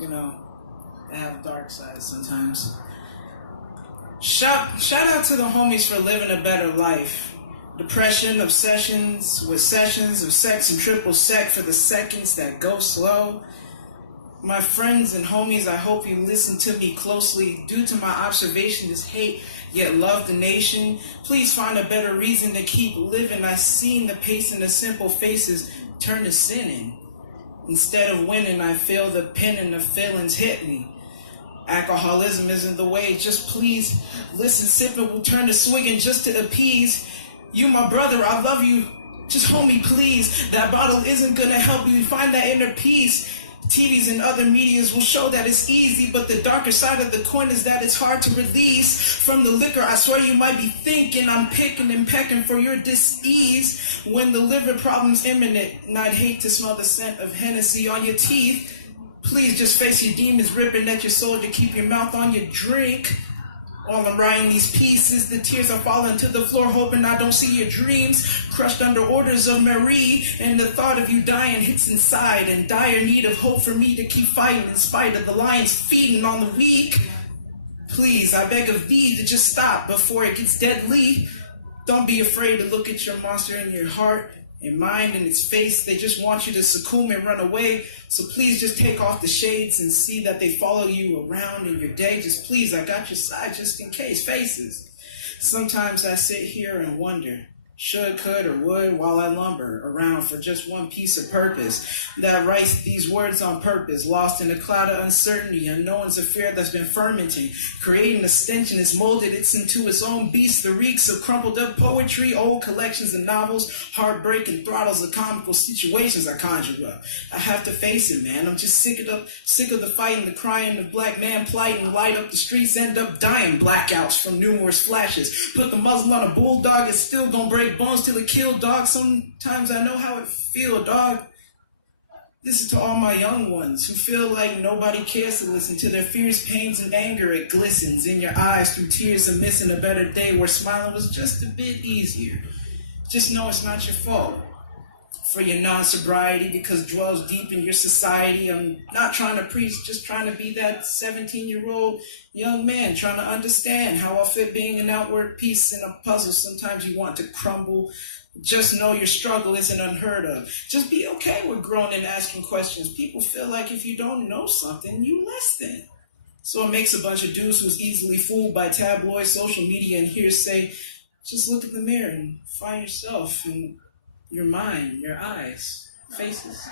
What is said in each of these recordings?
you know, they have dark sides sometimes. Shout out to the homies for living a better life. Depression, obsessions with sessions of sex and triple sec for the seconds that go slow. My friends and homies, I hope you listen to me closely. Due to my observation is hate, yet love the nation. Please find a better reason to keep living. I seen the pace in the simple faces turn to sinning. Instead of winning, I feel the pen and the feelings hit me. Alcoholism isn't the way, just please listen, sipping will turn to swigging just to appease. You, my brother, I love you, just homie, please. That bottle isn't gonna help you find that inner peace. TVs and other medias will show that it's easy, but the darker side of the coin is that it's hard to release. From the liquor, I swear you might be thinking I'm picking and pecking for your dis-ease. When the liver problem's imminent, and I'd hate to smell the scent of Hennessy on your teeth. Please just face your demons ripping at your soul to keep your mouth on your drink. While I'm writing these pieces, the tears are falling to the floor, hoping I don't see your dreams. Crushed under orders of Marie, and the thought of you dying hits inside. In dire need of hope for me to keep fighting in spite of the lions feeding on the weak. Please, I beg of thee to just stop before it gets deadly. Don't be afraid to look at your monster in your heart and mind and its face. They just want you to succumb and run away. So please just take off the shades and see that they follow you around in your day. Just please, I got your side just in case. Faces. Sometimes I sit here and wonder, should, could, or would, while I lumber around for just one piece of purpose that writes these words on purpose, lost in a cloud of uncertainty, unknowns of fear that's been fermenting, creating a stench and has molded it into its own beast, the reeks of crumpled up poetry, old collections of novels, heartbreak and throttles of comical situations I conjure up. I have to face it, man. I'm just sick of the fighting, the crying of black man plight, and light up the streets, end up dying blackouts from numerous flashes. Put the muzzle on a bulldog, it's still gonna break bones till it kill, dog. Sometimes I know how it feel, dog. This is to all my young ones who feel like nobody cares to listen to their fears, pains, and anger. It glistens in your eyes through tears of missing a better day where smiling was just a bit easier. Just know it's not your fault for your non-sobriety because dwells deep in your society. I'm not trying to preach, just trying to be that 17-year-old young man trying to understand how I fit being an outward piece in a puzzle. Sometimes you want to crumble. Just know your struggle isn't unheard of. Just be okay with growing and asking questions. People feel like if you don't know something, you less than. So it makes a bunch of dudes who's easily fooled by tabloid, social media, and hearsay. Just look at the mirror and find yourself in your mind, your eyes, faces.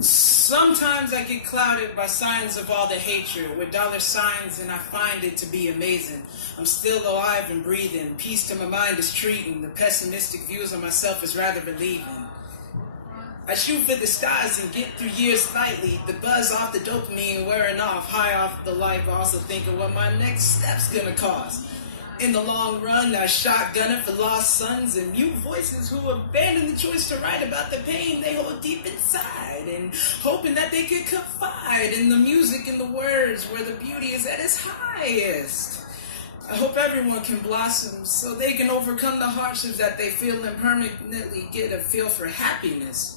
Sometimes I get clouded by signs of all the hatred with dollar signs, and I find it to be amazing. I'm still alive and breathing. Peace to my mind is treating. The pessimistic views of myself is rather relieving. I shoot for the stars and get through years lightly. The buzz off the dopamine wearing off, high off the life, also thinking what my next step's gonna cost. In the long run, I shotgunning for lost sons and mute voices who abandon the choice to write about the pain they hold deep inside, and hoping that they could confide in the music and the words where the beauty is at its highest. I hope everyone can blossom so they can overcome the hardships that they feel and permanently get a feel for happiness.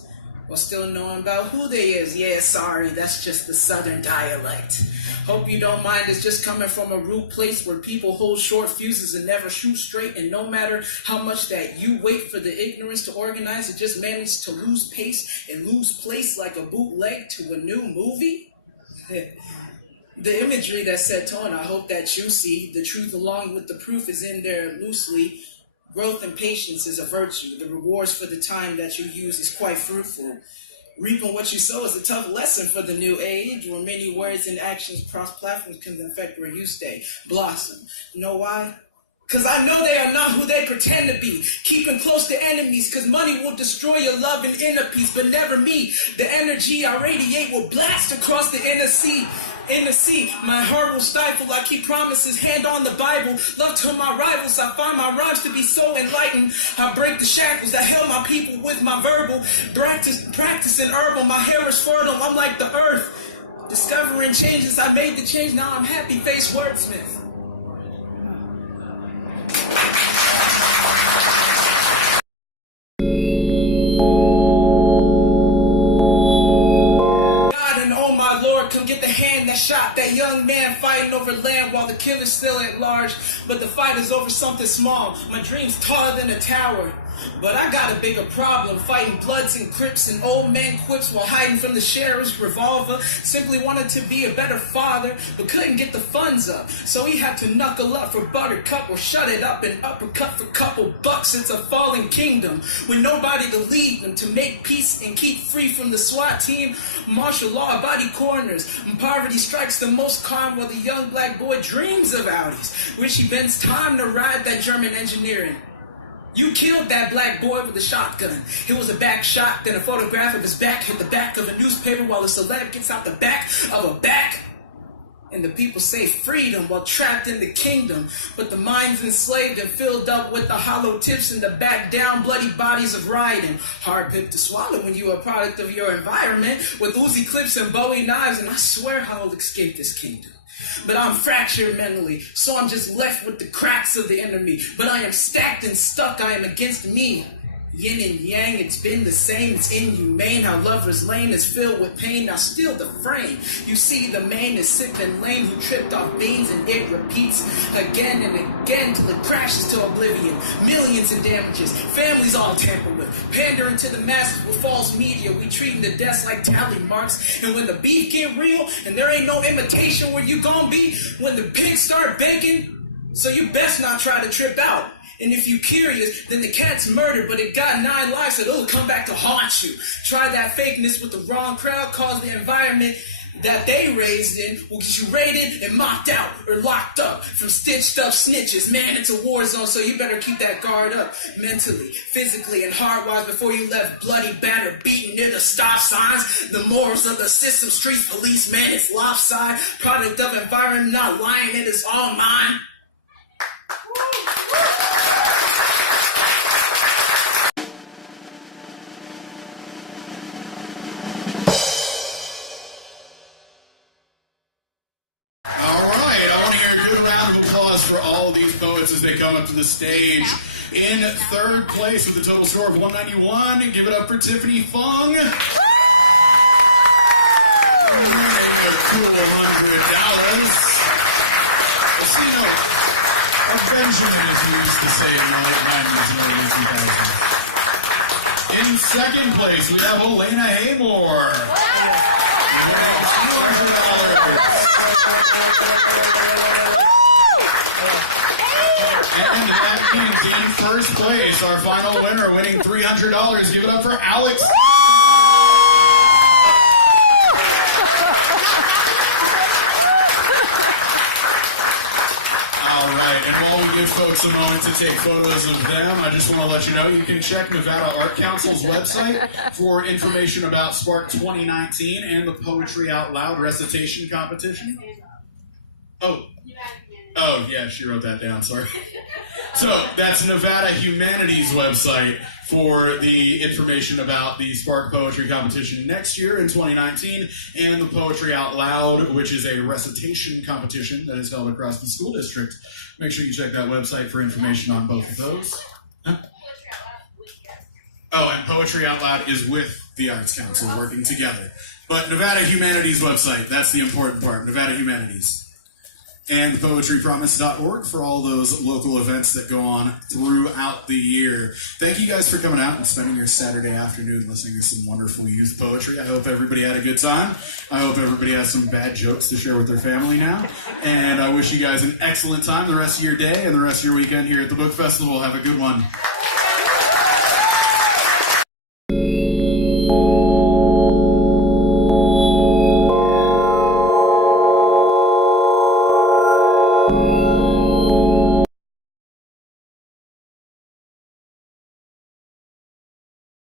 While still knowing about who they is. Yeah, sorry, that's just the southern dialect. Hope you don't mind, it's just coming from a rude place where people hold short fuses and never shoot straight, and no matter how much that you wait for the ignorance to organize, it just managed to lose pace and lose place like a bootleg to a new movie. The imagery that set tone, I hope that you see. The truth along with the proof is in there loosely. Growth and patience is a virtue. The rewards for the time that you use is quite fruitful. Reaping what you sow is a tough lesson for the new age, where many words and actions cross platforms can affect where you stay. Blossom. You know why? Because I know they are not who they pretend to be. Keeping close to enemies, because money will destroy your love and inner peace, but never me. The energy I radiate will blast across the inner sea. In the sea, my heart will stifle. I keep promises, hand on the Bible. Love to my rivals, I find my rhymes to be so enlightened. I break the shackles that held my people with my verbal. Practicing herbal, my hair is fertile, I'm like the earth. Discovering changes, I made the change, now I'm happy face Wordsmith. young man fighting over land while the killer's still at large. But the fight is over something small. My dream's taller than a tower. But I got a bigger problem, fighting Bloods and Crips and old man quips while hiding from the sheriff's revolver. Simply wanted to be a better father, but couldn't get the funds up. So he had to knuckle up for Buttercup or shut it up and uppercut for couple bucks. It's a fallen kingdom with nobody to lead them, to make peace and keep free from the SWAT team. Martial law, body corners, and poverty strikes the most calm while the young black boy dreams of Audis. Wish he bends time to ride that German engineering. You killed that black boy with a shotgun. It was a back shot, then a photograph of his back hit the back of a newspaper while a celeb gets out the back of a back. And the people say freedom while trapped in the kingdom. But the mind's enslaved and filled up with the hollow tips and the back down bloody bodies of riding. Hard pip to swallow when you're a product of your environment with Uzi clips and Bowie knives, and I swear I'll escape this kingdom. But I'm fractured mentally, so I'm just left with the cracks of the enemy. But I am stacked and stuck, I am against me. Yin and yang, it's been the same, it's inhumane. How lover's lane is filled with pain, now still the frame. You see the man is sick and lame who tripped off beans, and it repeats again and again till it crashes to oblivion. Millions in damages, families all tampered with, pandering to the masses with false media. We treating the deaths like tally marks, and when the beef get real and there ain't no imitation, where you gon' be when the pigs start baking? So you best not try to trip out. And if you curious, then the cat's murdered, but it got 9 lives, so it'll come back to haunt you. Try that fakeness with the wrong crowd, cause the environment that they raised in will get you raided and mocked out or locked up from stitched up snitches. Man, it's a war zone, so you better keep that guard up mentally, physically, and heart-wise before you left bloody, battered, beaten near the stop signs. The morals of the system, streets, police, man, it's lopsided. Product of environment, not lying, it is all mine. For all these poets as they come up to the stage. In third place with a total score of 191, give it up for Tiffany Fung. A cool $100. A Benjamin, as we used to say in the late 90s and early 2000s. In second place, we have Elena Haymore. $200. And that means in first place, our final winner, winning $300. Give it up for Alex. All right, and while we give folks a moment to take photos of them, I just want to let you know you can check Nevada Art Council's website for information about Spark 2019 and the Poetry Out Loud recitation competition. Oh, yeah, she wrote that down, sorry. So, that's Nevada Humanities website for the information about the Spark Poetry Competition next year in 2019, and the Poetry Out Loud, which is a recitation competition that is held across the school district. Make sure you check that website for information on both of those. Huh? Oh, and Poetry Out Loud is with the Arts Council working together. But Nevada Humanities website, that's the important part, Nevada Humanities. And poetrypromise.org for all those local events that go on throughout the year. Thank you guys for coming out and spending your Saturday afternoon listening to some wonderful youth poetry. I hope everybody had a good time. I hope everybody has some bad jokes to share with their family now. And I wish you guys an excellent time the rest of your day and the rest of your weekend here at the Book Festival. Have a good one.